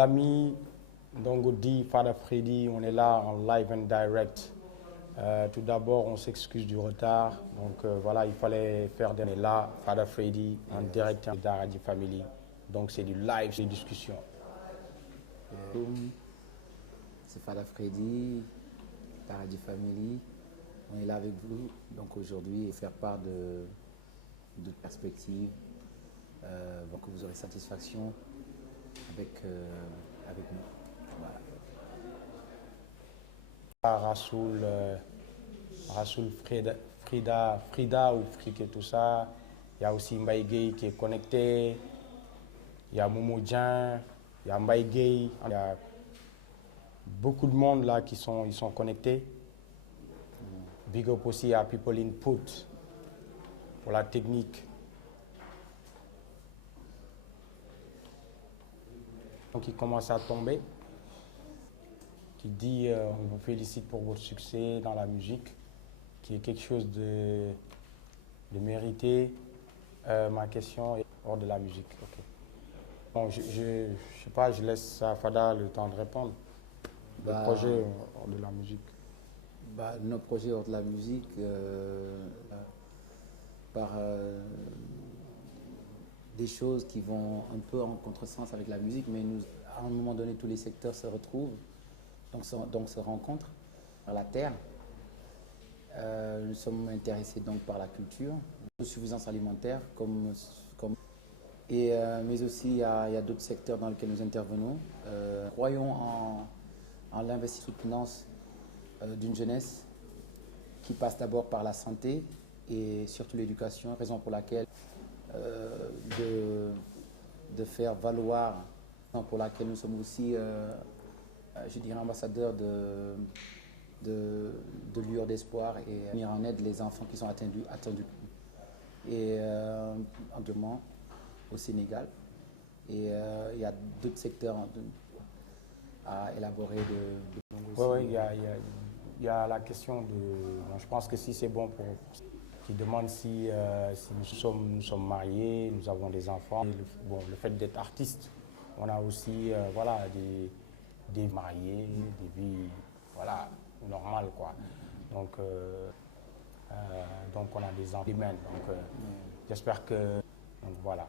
Amis, Dongodi, Fada Freddy, on est là en live and direct. Tout d'abord, on s'excuse du retard. Donc voilà, il fallait faire des... On est là, Fada Freddy, en direct de Daradi Family. Donc c'est du live, c'est des discussions. C'est Fada Freddy, Daradi Family. On est là avec vous donc aujourd'hui et faire part de perspectives. Donc vous aurez satisfaction avec nous. Voilà. Rassoul Frida ou Frick et tout ça. Il y a aussi Mbaye Gueye qui est connecté. Il y a Momo Djan, il y a Mbaye Gueye. Il y a beaucoup de monde là qui sont connectés. Big up aussi à People Input pour la technique. Donc il commence à tomber, qui dit on vous félicite pour votre succès dans la musique, qui est quelque chose de mérité. Ma question est hors de la musique. Okay. Bon, je sais pas, je laisse à Fada le temps de répondre. Le projet hors de la musique. Nos projets hors de la musique, par des choses qui vont un peu en contresens avec la musique, mais à un moment donné, tous les secteurs se retrouvent, donc se rencontrent par la terre. Nous sommes intéressés donc par la culture, la suffisance alimentaire, mais aussi il y a d'autres secteurs dans lesquels nous intervenons. Croyons en l'investissement d'une jeunesse qui passe d'abord par la santé et surtout l'éducation, raison pour laquelle de faire valoir, pour laquelle nous sommes aussi, je dirais, ambassadeurs de lueur d'espoir et venir en aide les enfants qui sont attendus. Et au Sénégal. Et il y a d'autres secteurs à élaborer. Oui, il y a la question de... Bon, je pense que si c'est bon pour... qui demande si nous sommes mariés, nous avons des enfants. Le fait d'être artiste, on a aussi voilà, des mariés, des vies voilà, normales, quoi. Donc on a des enfants humains. Donc j'espère que... Donc voilà.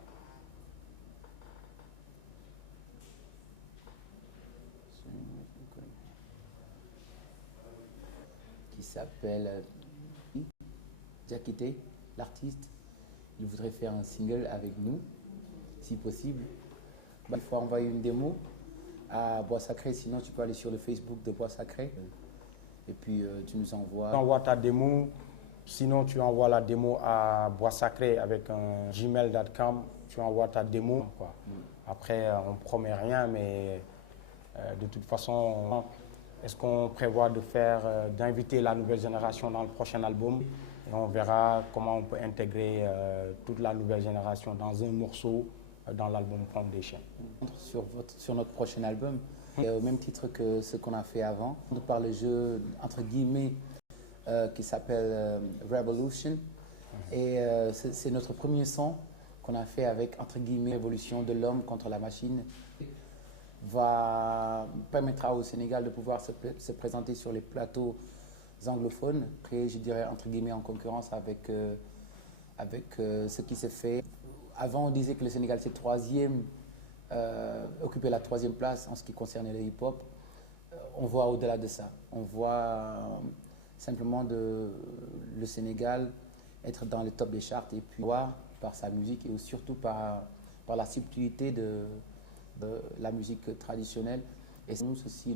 Qui s'appelle Diakité, l'artiste. Il voudrait faire un single avec nous, si possible. Il faut envoyer une démo à Bois Sacré, sinon tu peux aller sur le Facebook de Bois Sacré et puis tu nous envoies. Tu envoies ta démo, sinon tu envoies la démo à Bois Sacré avec un gmail.com, tu envoies ta démo. Quoi. Après, on ne promet rien, mais de toute façon, est-ce qu'on prévoit d'inviter la nouvelle génération dans le prochain album? Et on verra comment on peut intégrer toute la nouvelle génération dans un morceau dans l'album Foundation. Sur notre prochain album, et au même titre que ce qu'on a fait avant, par le jeu entre guillemets qui s'appelle Revolution. Et c'est notre premier son qu'on a fait avec entre guillemets l'évolution de l'homme contre la machine. Permettra au Sénégal de pouvoir se présenter sur les plateaux anglophones, créer, je dirais, entre guillemets, en concurrence avec ce qui s'est fait. Avant, on disait que le Sénégal, c'est occupait la troisième place en ce qui concernait le hip-hop. On voit au-delà de ça. On voit simplement le Sénégal être dans le top des charts et puis voir par sa musique et surtout par la subtilité de la musique traditionnelle. Et nous, ceci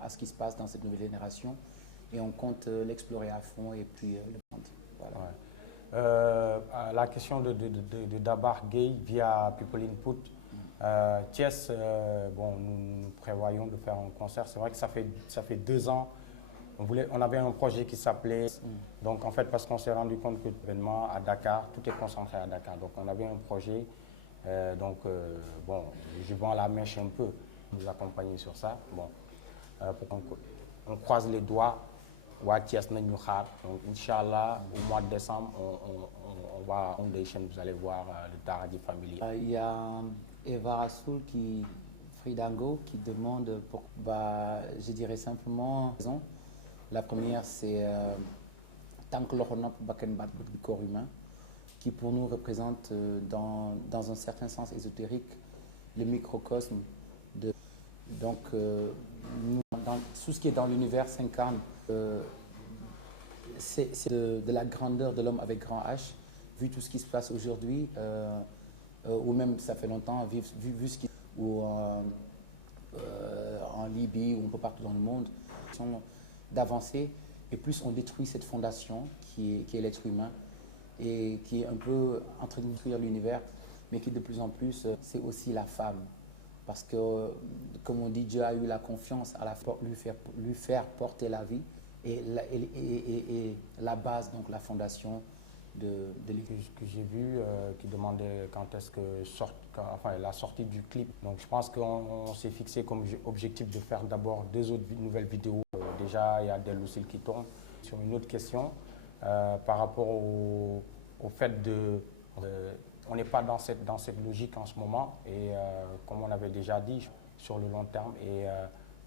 à ce qui se passe dans cette nouvelle génération et on compte l'explorer à fond et puis le prendre. Voilà. La question de Dabar Gueye via People Input. Thiès, bon, nous prévoyons de faire un concert. C'est vrai que ça fait 2 ans. On avait un projet qui s'appelait... Donc en fait, parce qu'on s'est rendu compte que l'événement à Dakar, tout est concentré à Dakar. Donc on avait un projet. Bon, je vends la mèche un peu, nous accompagner sur ça. Bon, on croise les doigts. Donc, Inch'Allah, au mois de décembre, on va à Foundation, vous allez voir le Daradi Family. Il y a Eva Rassoul Fridango qui demande, je dirais simplement, la première c'est tant que l'Oronop Bakenbat du corps humain, qui pour nous représente dans un certain sens ésotérique le microcosme de. Donc, tout ce qui est dans l'univers s'incarne. C'est de la grandeur de l'homme avec grand H, vu tout ce qui se passe aujourd'hui, ou même ça fait longtemps, vu ce qui ou en Libye ou un peu partout dans le monde, d'avancer, et plus on détruit cette fondation qui est l'être humain, et qui est un peu en train de détruire l'univers, mais qui de plus en plus, c'est aussi la femme. Parce que, comme on dit, Dieu a eu la confiance à lui faire porter la vie et la base, donc la fondation de l'Église. Que j'ai vu, qui demandait quand est-ce que la sortie du clip. Donc je pense qu'on s'est fixé comme objectif de faire d'abord 2 autres nouvelles vidéos. Déjà, il y a Del Lucille qui tourne. Sur une autre question, par rapport au fait on n'est pas dans cette logique en ce moment, et comme on avait déjà dit, sur le long terme, et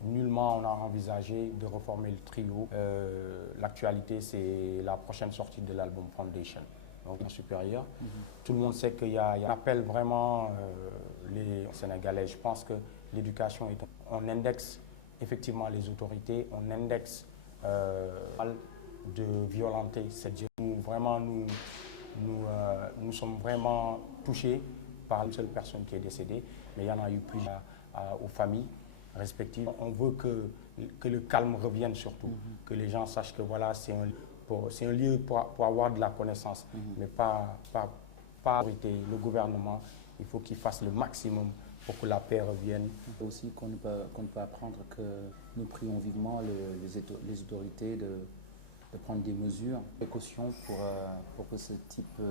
nullement on a envisagé de reformer le trio. L'actualité, c'est la prochaine sortie de l'album Foundation, donc en supérieur. Tout le monde sait qu'il y a un appel vraiment les Sénégalais. Je pense que l'éducation est... On indexe effectivement les autorités, on indexe de violenter cette jeunesse. Vraiment, nous sommes vraiment touchés par une seule personne qui est décédée, mais il y en a eu plusieurs aux familles respectives. On veut que le calme revienne surtout, que les gens sachent que voilà, c'est un lieu pour avoir de la connaissance, mais pas le gouvernement. Il faut qu'il fasse le maximum pour que la paix revienne. Aussi qu'on ne peut apprendre que nous prions vivement les autorités de prendre des mesures, des précautions pour que ce type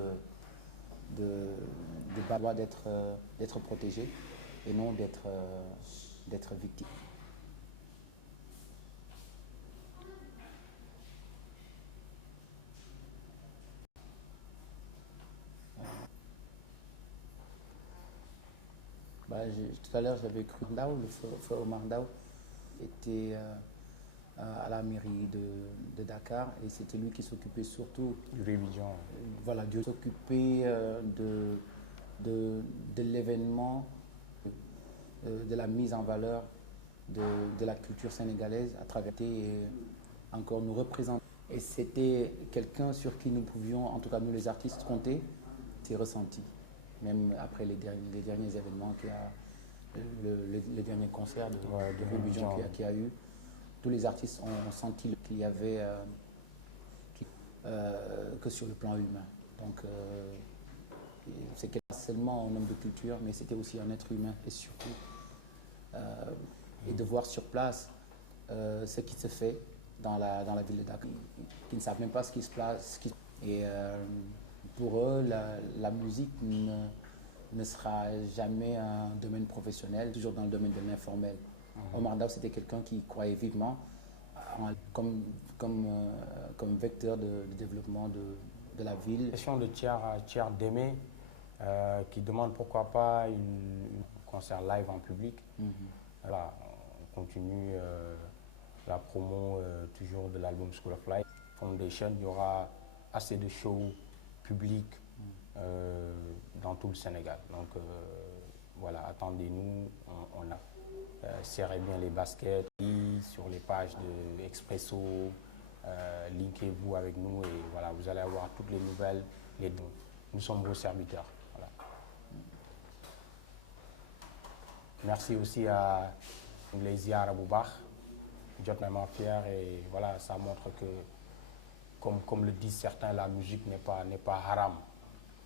de bas doit d'être protégé et non d'être victime. Tout à l'heure, j'avais cru Ndao, le frère Omar Ndao était à la mairie de Dakar, et c'était lui qui s'occupait surtout du religion. Voilà, Dieu s'occupait de l'événement, de la mise en valeur de la culture sénégalaise à travers et encore nous représenter. Et c'était quelqu'un sur qui nous pouvions, en tout cas nous les artistes, compter. C'est ressenti, même après les derniers événements qu'il y a, le dernier concert de religion qu'il y a eu. Tous les artistes ont senti qu'il y avait que sur le plan humain. Donc, c'est pas seulement un homme de culture, mais c'était aussi un être humain, et surtout, et de voir sur place ce qui se fait dans la ville de Dakar, qui ne savent même pas ce qui se passe. Et pour eux, la musique ne sera jamais un domaine professionnel, toujours dans le domaine de l'informel. Omar Ndao, c'était quelqu'un qui croyait vivement comme vecteur de développement de la ville. Question de Thiers Démé qui demande pourquoi pas un concert live en public. Voilà, on continue la promo toujours de l'album School of Life. Foundation, il y aura assez de shows publics dans tout le Sénégal. Donc voilà, attendez-nous, on a serrez bien les baskets sur les pages de Expresso, linkez-vous avec nous et voilà, vous allez avoir toutes les nouvelles. Nous sommes vos serviteurs. Voilà. Merci aussi à les Ziara Boubach, Jotna Fier, et voilà, ça montre que, comme le disent certains, la musique n'est pas haram.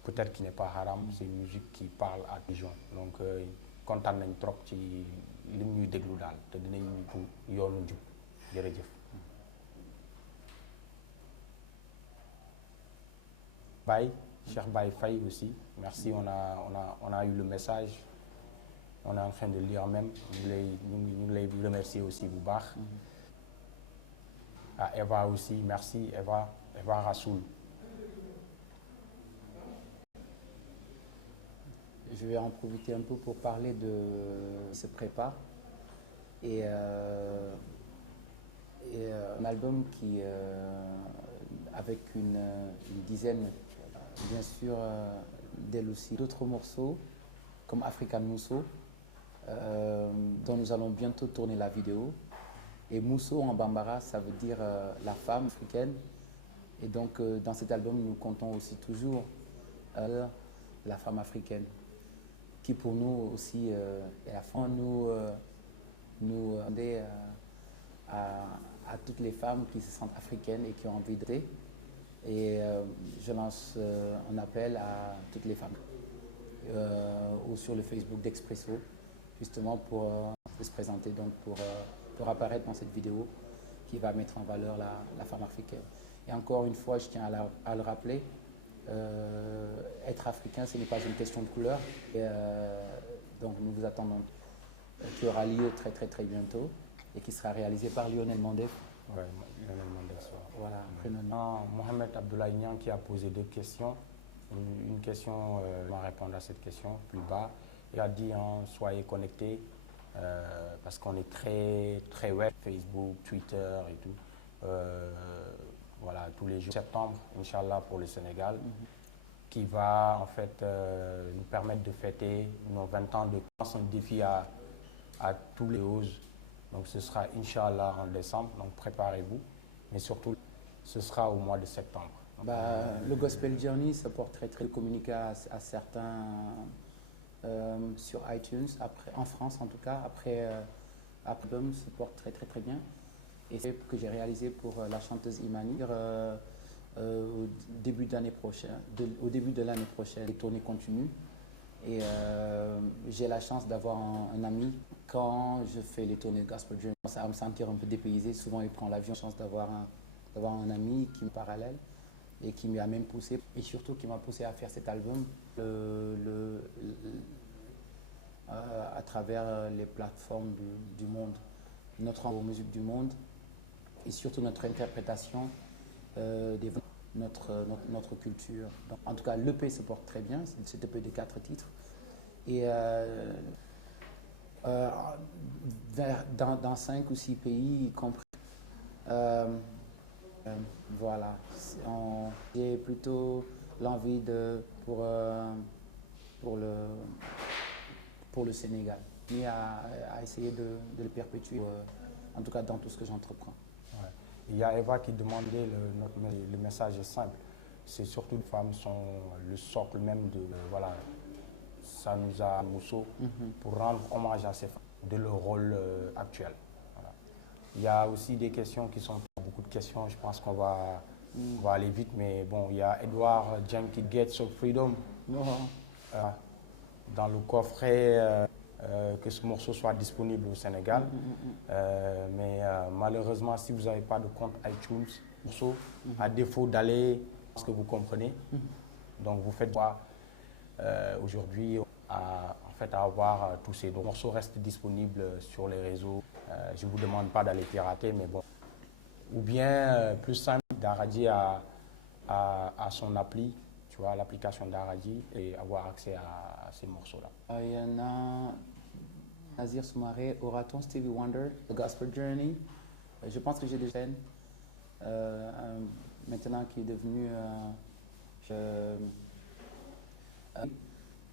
Peut-être qu'il n'est pas haram, c'est une musique qui parle à des gens. Donc, content nañ trop ci li ñuy déglu daal te dinañ yoonu jub jërëjëf. Baye, Cheikh Baye Faye aussi, merci, on a eu le message, on est en train de lire même, ñu ngi lay remercier aussi bu baax. À Eva aussi, merci Eva Rassoul. je vais en profiter un peu pour parler de ce prépa et, un album qui, avec une dizaine, bien sûr, d'elle aussi, d'autres morceaux comme African Mousso, dont nous allons bientôt tourner la vidéo. Et Mousso en Bambara, ça veut dire la femme africaine. Et donc, dans cet album, nous comptons aussi toujours la femme africaine, qui pour nous aussi est la femme. Nous demander à toutes les femmes qui se sentent africaines et qui ont envie d'être. Et je lance un appel à toutes les femmes ou sur le Facebook d'Expresso, justement pour se présenter, donc pour apparaître dans cette vidéo qui va mettre en valeur la femme africaine. Et encore une fois, je tiens à le rappeler, être africain, ce n'est pas une question de couleur. Et, donc nous vous attendons, qui aura lieu très très très bientôt et qui sera réalisé par Lionel Mandef. Ouais, Lionel Mandef. Voilà, Mohamed Abdoulaye Niang qui a posé deux questions. Une question, je vais répondre à cette question plus bas. Il a dit soyez connectés parce qu'on est très très web, Facebook, Twitter et tout. Voilà, tous les jours. Septembre, Inch'Allah, pour le Sénégal, qui va en fait nous permettre de fêter nos 20 ans de un défi à tous les hausses. Donc ce sera Inch'Allah en décembre, donc préparez-vous. Mais surtout, ce sera au mois de septembre. Le Gospel Journey se porte très communiqué à certains sur iTunes, après, en France en tout cas, après l'album se porte très bien. Et c'est que j'ai réalisé pour la chanteuse Imani au début de l'année prochaine, les tournées continuent. Et j'ai la chance d'avoir un ami. Quand je fais les tournées Gospel Journey, ça va me sentir un peu dépaysé. Souvent, il prend l'avion. J'ai la chance d'avoir un ami qui me parallèle et qui m'a même poussé, et surtout qui m'a poussé à faire cet album à travers les plateformes du monde, notre musique du monde et surtout notre interprétation notre culture. Donc, en tout cas, l'EP se porte très bien, c'est EP de 4 titres. Et dans 5 ou 6 pays, y compris. Voilà, j'ai plutôt l'envie pour le Sénégal, mais à essayer de le perpétuer, en tout cas dans tout ce que j'entreprends. Ouais. Il y a Eva qui demandait, le message est simple, c'est surtout les femmes sont le socle même de, voilà, ça nous a Mousso pour rendre hommage à ces femmes de leur rôle actuel. Voilà. Il y a aussi des questions qui sont, beaucoup de questions, je pense qu'on va aller vite, mais bon, il y a Edouard Junkie Gates of Freedom dans le coffret, que ce morceau soit disponible au Sénégal. Mais malheureusement, si vous n'avez pas de compte iTunes, morceau, à défaut d'aller, parce que vous comprenez, donc vous faites quoi aujourd'hui à avoir tous ces morceaux restent disponibles sur les réseaux. Je ne vous demande pas d'aller pirater, mais bon. Ou bien, plus simple, Daradi à son appli, tu vois, l'application Daradi, et avoir accès à ces morceaux-là. Il y en a Nazir Soumaré, Oraton, Stevie Wonder, The Gospel Journey. Je pense que j'ai des chaînes maintenant qui est devenu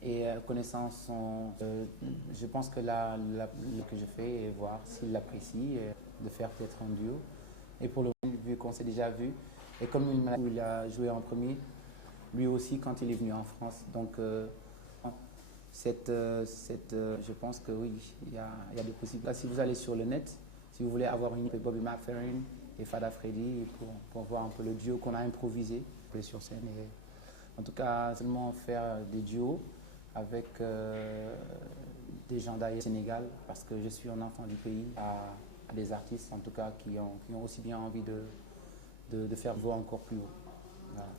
et connaissance je pense que que je fais et voir s'il l'apprécie, de faire peut-être un duo. Et pour le moment, vu qu'on s'est déjà vu, et comme il a joué en premier, lui aussi quand il est venu en France. Donc je pense que oui, il y a des possibilités. Si vous allez sur le net, si vous voulez avoir une Bobby McFerrin et Fada Freddy pour voir un peu le duo qu'on a improvisé sur scène. Et en tout cas, seulement faire des duos avec des gens d'ailleurs Sénégal, parce que je suis un enfant du pays, à des artistes en tout cas qui ont aussi bien envie de faire voix encore plus haut. Voilà.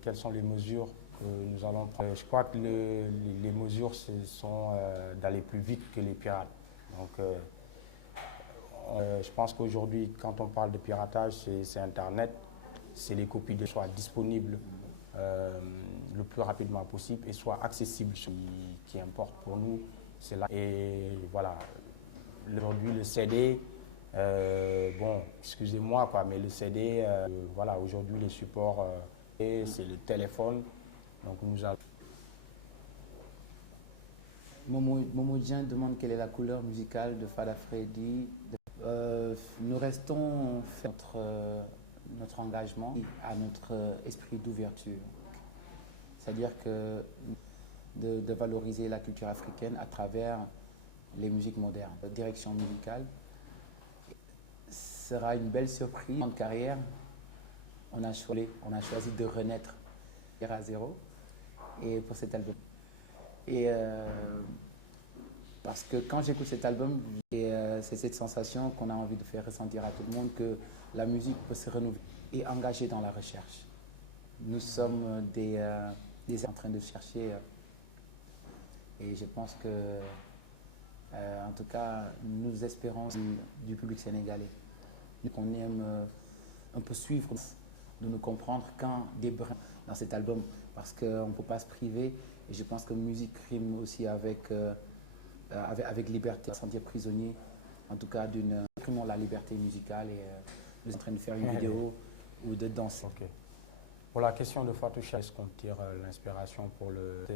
Quelles sont les mesures que nous allons prendre? Je crois que les mesures sont d'aller plus vite que les pirates. Donc, je pense qu'aujourd'hui, quand on parle de piratage, c'est Internet, c'est les copies de soient disponibles le plus rapidement possible et soit accessible. Ce qui importe pour nous, c'est là. Et voilà, aujourd'hui le CD, bon, excusez-moi quoi, mais le CD, voilà, aujourd'hui les supports, c'est le téléphone. Donc nous avons. Momo Dien demande quelle est la couleur musicale de Fada Freddy. Nous restons notre engagement à notre esprit d'ouverture. C'est-à-dire que de valoriser la culture africaine à travers les musiques modernes. La direction musicale sera une belle surprise. En carrière, on a choisi de renaître à zéro et pour cet album. Et parce que quand j'écoute cet album, c'est cette sensation qu'on a envie de faire ressentir à tout le monde que la musique peut se renouveler et engager dans la recherche. Nous sommes en train de chercher et je pense que, en tout cas, nous espérons du public sénégalais qu'on aime un peu suivre, de nous comprendre quand des brins dans cet album parce qu'on ne peut pas se priver et je pense que musique rime aussi avec liberté, se sentir prisonnier, en tout cas exprimons la liberté musicale et nous sommes en train de faire une vidéo ou de danser. Okay. Pour la question de Fatoucha, est-ce qu'on tire l'inspiration pour le...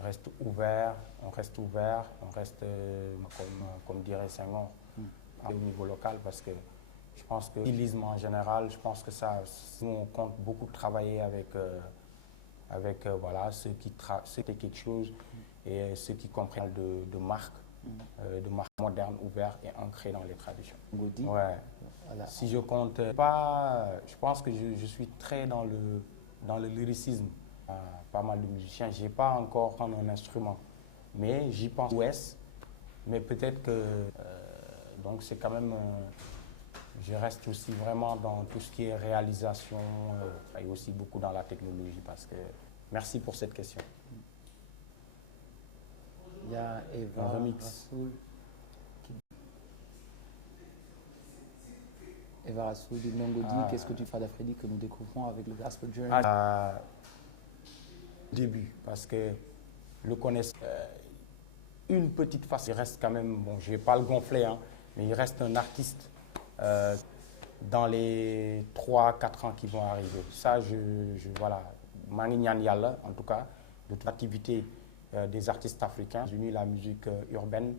On reste ouvert, on reste comme dirait Senghor, au niveau local, parce que je pense que l'stylisme en général, je pense que ça, nous on compte beaucoup travailler avec voilà, ceux qui c'était quelque chose et ceux qui comprennent de marques modernes, ouvertes et ancrées dans les traditions. Ouais. Voilà. Si je compte pas, je pense que je suis très dans le lyricisme. Pas mal de musiciens. Je n'ai pas encore un instrument, mais j'y pense ouest. Mais peut-être que donc c'est quand même. Je reste aussi vraiment dans tout ce qui est réalisation et aussi beaucoup dans la technologie parce que. Merci pour cette question. Il y a Eva Rassoul. Eva Rassoul du Nongodi, qu'est-ce que tu fais d'Afrique que nous découvrons avec le Gospel Journey? Début, parce que le connaissant, une petite face, il reste quand même, bon, je ne vais pas le gonfler, hein, mais il reste un artiste dans les 3-4 ans qui vont arriver. Ça, voilà, Manignan Yalla, en tout cas, de toute l'activité des artistes africains, unis la musique urbaine,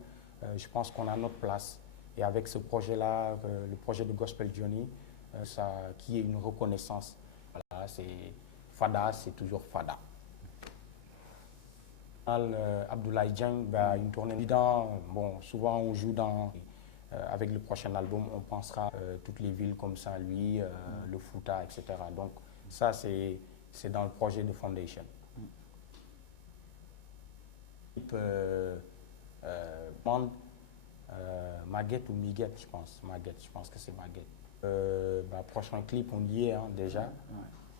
je pense qu'on a notre place. Et avec ce projet-là, le projet de Gospel Journey, qui est une reconnaissance, voilà, c'est Fada, c'est toujours Fada. Abdoulaye Dieng, une tournée évidente. Bon, souvent on joue avec le prochain album, on pensera toutes les villes comme Saint-Louis, le Fouta, etc. Donc ça, c'est dans le projet de Foundation. Maguette ou Miguette, je pense. Maguette, je pense que c'est Maguette. Prochain clip, on y est déjà. Ouais.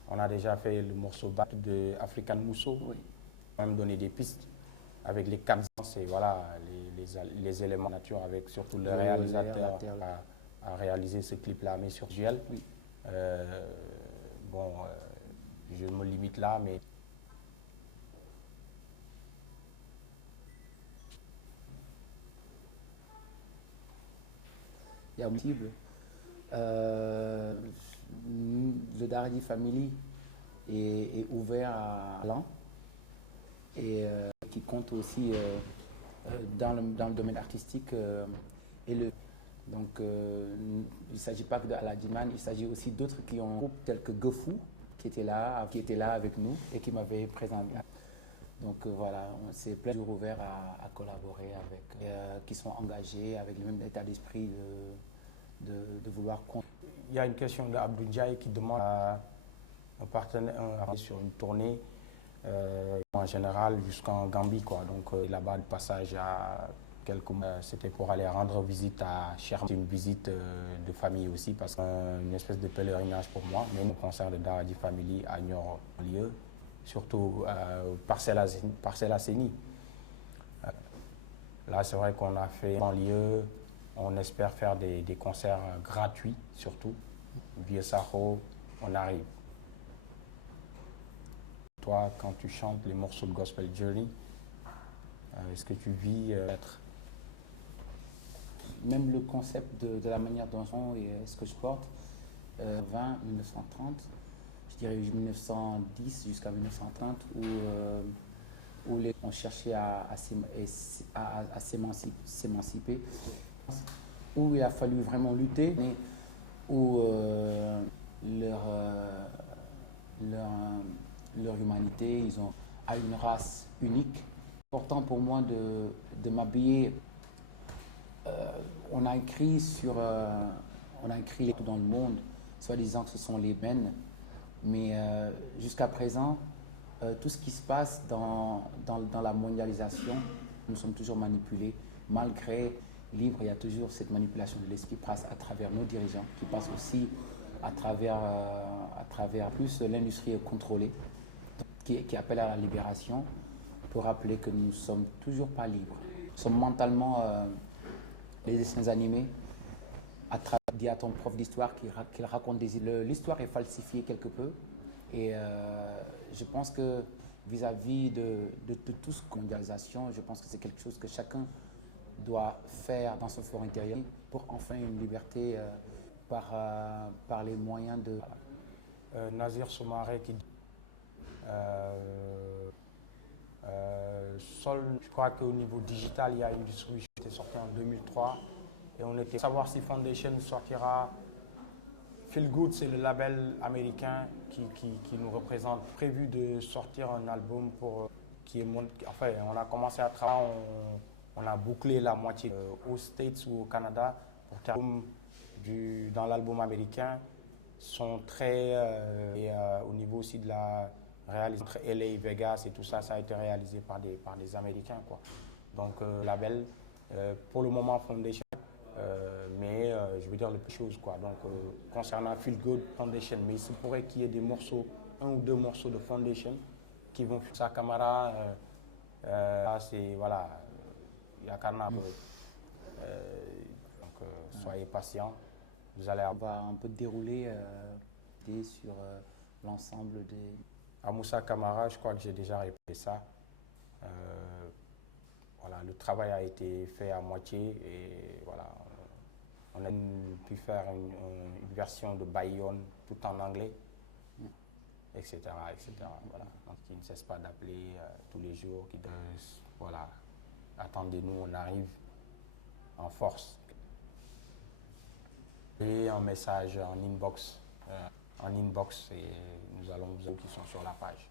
On a déjà fait le morceau Bat de African Mousso. Oui. On a même donné des pistes avec les 4 ans, c'est voilà, les éléments nature avec surtout le réalisateur a réalisé ce clip-là, mais sur Duel. Oui. Bon, je me limite là, mais... Il y a un cible. Le Daradi Family est ouvert à l'an et qui compte aussi dans le domaine artistique. Donc, il ne s'agit pas que de Aladiman, il s'agit aussi d'autres qui ont groupes tels que Gefou, qui était là avec nous et qui m'avait présenté. Donc voilà, c'est plein de jours ouverts à collaborer avec, qui sont engagés avec le même état d'esprit de vouloir... Il y a une question d'Abdou Ndiaye qui demande à un partenaire sur une tournée, en général jusqu'en Gambie, quoi. Donc là-bas, le passage à quelques mois, c'était pour aller rendre visite à Cherm. C'est une visite de famille aussi, parce que c'est une espèce de pèlerinage pour moi. Mais un concert de Daradi Family à Nioro, lieu, surtout Parcelles Assainies. Là, c'est vrai qu'on a fait en lieu. On espère faire des concerts gratuits, surtout. Vieux Saho, on arrive. toi, quand tu chantes les morceaux de Gospel Journey, est-ce que tu vis être Même le concept de la manière dont je chante et ce que je porte, 1930, je dirais 1910 jusqu'à 1930, où on cherchait à s'émanciper, où il a fallu vraiment lutter, où leur humanité, ils ont à une race unique. C'est important pour moi de m'habiller. On a écrit dans le monde, soi-disant que ce sont les mêmes, mais jusqu'à présent, tout ce qui se passe dans la mondialisation, nous sommes toujours manipulés. Malgré livre, il y a toujours cette manipulation de l'esprit qui passe à travers nos dirigeants, qui passe aussi à travers plus l'industrie contrôlée, qui appelle à la libération, pour rappeler que nous ne sommes toujours pas libres. Nous sommes mentalement les dessins animés, dis à ton prof d'histoire qu'il raconte l'histoire est falsifiée quelque peu. Et je pense que vis-à-vis de toute cette mondialisation, je pense que c'est quelque chose que chacun doit faire dans son fort intérieur pour enfin une liberté par les moyens de... Nazir Soumaré qui dit Sol, je crois qu'au niveau digital, il y a une distribution qui est sortie en 2003 et on était savoir si Foundation sortira. Feel Good, c'est le label américain qui nous représente. Prévu de sortir un album qui est enfin, on a commencé à travailler, on a bouclé la moitié aux States ou au Canada pour terminer dans l'album américain sont très au niveau aussi de la réalisation entre LA, Vegas et tout ça, ça a été réalisé par des Américains quoi. Donc label pour le moment Foundation. Mais je veux dire les choses quoi. Donc concernant Feel Good Foundation, mais il se pourrait qu'il y ait des morceaux, un ou deux morceaux de Foundation qui vont faire sa caméra. C'est voilà, il y a quand même donc soyez patients. Vous allez On va un peu dérouler sur l'ensemble des... À Moussa Camara, je crois que j'ai déjà répété ça. Voilà, le travail a été fait à moitié et voilà. On a pu faire une version de Bayonne tout en anglais, etc. etc. Voilà. Donc, qui ne cesse pas d'appeler tous les jours, voilà, attendez-nous, on arrive en force. Et un message en inbox et nous allons vous qui sont sur la page.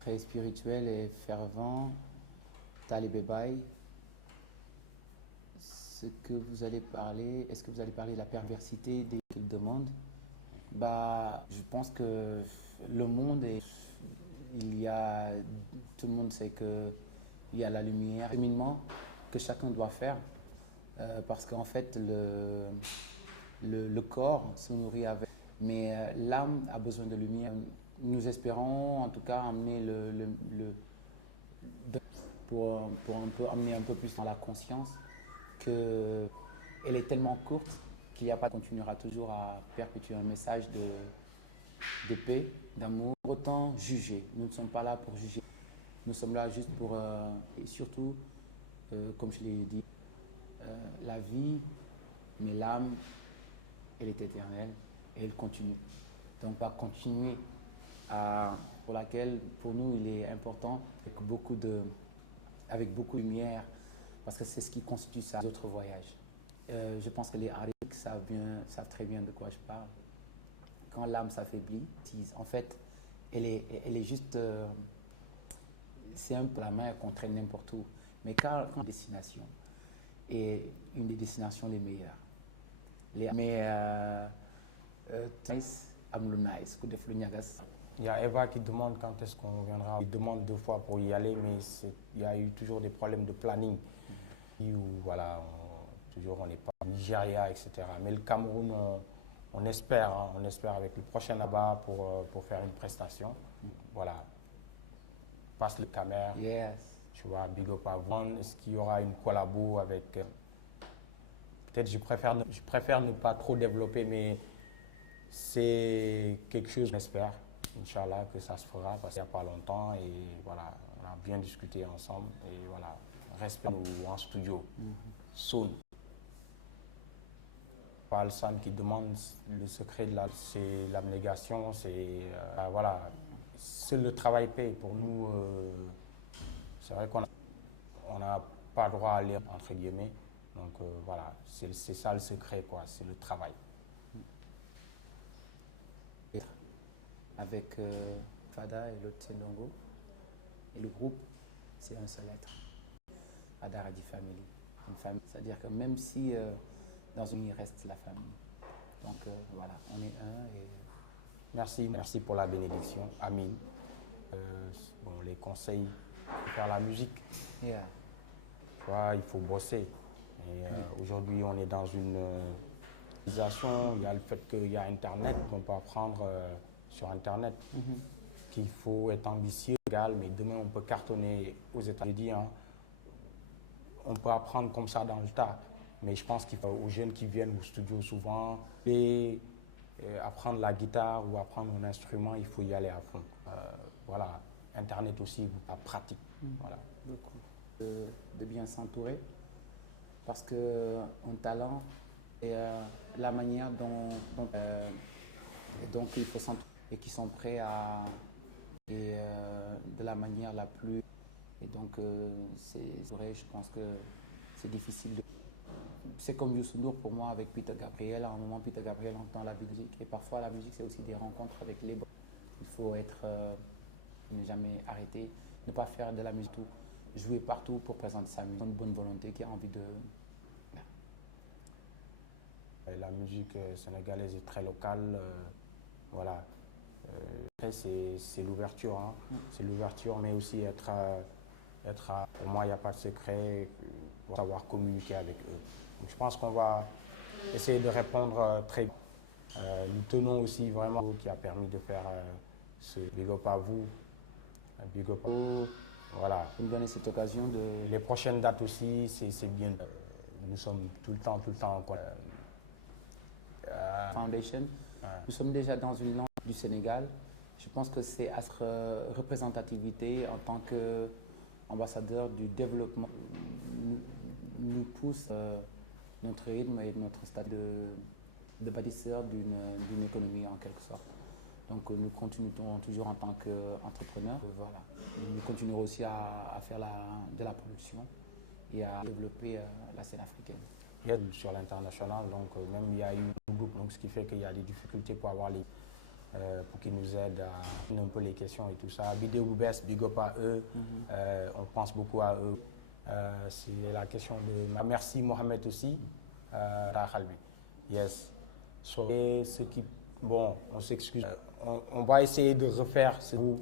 Très spirituel et fervent, Talibé Baye. Est-ce que vous allez parler de la perversité qu'il demande? Je pense que le monde tout le monde sait qu'il y a la lumière, le cheminement que chacun doit faire, parce qu'en fait le corps se nourrit avec, mais l'âme a besoin de lumière. Nous espérons en tout cas amener pour un peu amener un peu plus dans la conscience qu'elle est tellement courte qu'il n'y a pas continuera toujours à perpétuer un message de paix, d'amour. Pour autant, juger. Nous ne sommes pas là pour juger. Nous sommes là juste pour... et surtout, comme je l'ai dit, la vie, mais l'âme, elle est éternelle et elle continue. Donc, pas continuer pour laquelle, pour nous, il est important, avec beaucoup de lumière, parce que c'est ce qui constitue ça, les autres voyages. Je pense que les Ariques savent très bien de quoi je parle. Quand l'âme s'affaiblit, en fait, elle est juste... c'est un peu la main qu'on traîne n'importe où. Mais quand une destination, et une des destinations les meilleures. Il y a Eva qui demande quand est-ce qu'on viendra. Il demande 2 fois pour y aller, mais il y a eu toujours des problèmes de planning. Où, voilà, on n'est pas Nigeria, etc. Mais le Cameroun, on espère avec le prochain abat pour faire une prestation. Voilà. Passe le Camer. Yes. Tu vois, Big Up Avon. Est-ce qu'il y aura une collabo avec... Peut-être je préfère ne pas trop développer, mais c'est quelque chose, j'espère. Inch'Allah que ça se fera parce qu'il n'y a pas longtemps et voilà, on a bien discuté ensemble et voilà, respect ou en studio. Soon. Alsan qui demande le secret de c'est l'abnégation, c'est voilà, c'est le travail paye pour nous. C'est vrai qu'on n'a pas droit à l'air entre guillemets, donc voilà, c'est ça le secret quoi, c'est le travail. Avec Fada et l'autre Ndongo et le groupe, c'est un seul être. Fada Radi Family, une famille. C'est-à-dire que même si dans une il reste la famille. Donc voilà, on est un et... Merci pour la bénédiction. Amin. Bon, les conseils pour faire la musique. Yeah. Il faut bosser. Et aujourd'hui, on est dans une utilisation. Il y a le fait qu'il y a Internet, qu'on peut apprendre sur Internet, qu'il faut être ambitieux, mais demain, on peut cartonner aux États-Unis. Hein. On peut apprendre comme ça dans le tas. Mais je pense qu'il faut aux jeunes qui viennent au studio souvent, et apprendre la guitare ou apprendre un instrument, il faut y aller à fond. Voilà, Internet aussi, la pratique. Voilà. Beaucoup. De bien s'entourer, parce qu'un talent et la manière dont il faut s'entourer et qui sont prêts à... et de la manière la plus... Et donc, c'est vrai, je pense que c'est difficile de... C'est comme Youssou N'Dour pour moi avec Peter Gabriel. À un moment, Peter Gabriel entend la musique. Et parfois, la musique, c'est aussi des rencontres avec les bons. Il faut être... ne jamais arrêter, ne pas faire de la musique tout. Jouer partout pour présenter sa musique. Une bonne volonté qui a envie de... La musique sénégalaise est très locale. Voilà. C'est l'ouverture. Hein. C'est l'ouverture, mais aussi pour moi, il n'y a pas de secret pour savoir communiquer avec eux. Donc, je pense qu'on va essayer de répondre très bien. Nous tenons aussi vraiment qui a permis de faire ce big up à vous. Big up à vous. Voilà. Vous me donnez cette occasion de... Les prochaines dates aussi, c'est bien. Nous sommes tout le temps en Foundation. Nous sommes déjà dans une langue du Sénégal. Je pense que c'est à notre représentativité en tant qu'ambassadeur du développement nous pousse notre rythme et notre stade de bâtisseur d'une économie en quelque sorte. Donc nous continuerons toujours en tant qu'entrepreneurs. Voilà. Nous continuerons aussi à faire de la production et à développer la scène africaine. Il y a sur l'international, donc même il y a eu un groupe, donc ce qui fait qu'il y a des difficultés pour avoir pour qu'ils nous aident à un peu les questions et tout ça. Bidéo Boubès, big up à eux, on pense beaucoup à eux. C'est la question de... Merci Mohamed aussi, yes. Et ce qui... Bon, on s'excuse. On va essayer de refaire ce groupe.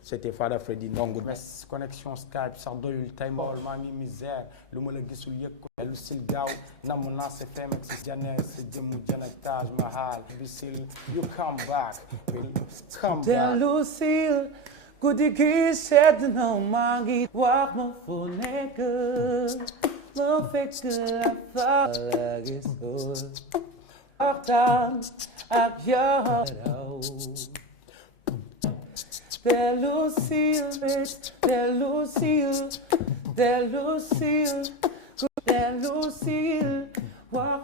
C'était Fada Freddy Ndongo. Connexion Skype sax doyul tey mbool maa ngi misère lu ma la gisul yëg ko lu sil gaaw namu naa sa fem ak si janeer sa jëmmu janek Taj Mahal bisil you come back Lucille guddi gi sedd na maa ngi wax ma fu nekk ma fekk la fa la gis waxtaan ak yow Del Lucille, bitch, Del Lucille, Del Lucille, Del Lucille. Wow.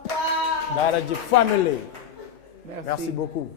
Daara J Family. Merci beaucoup.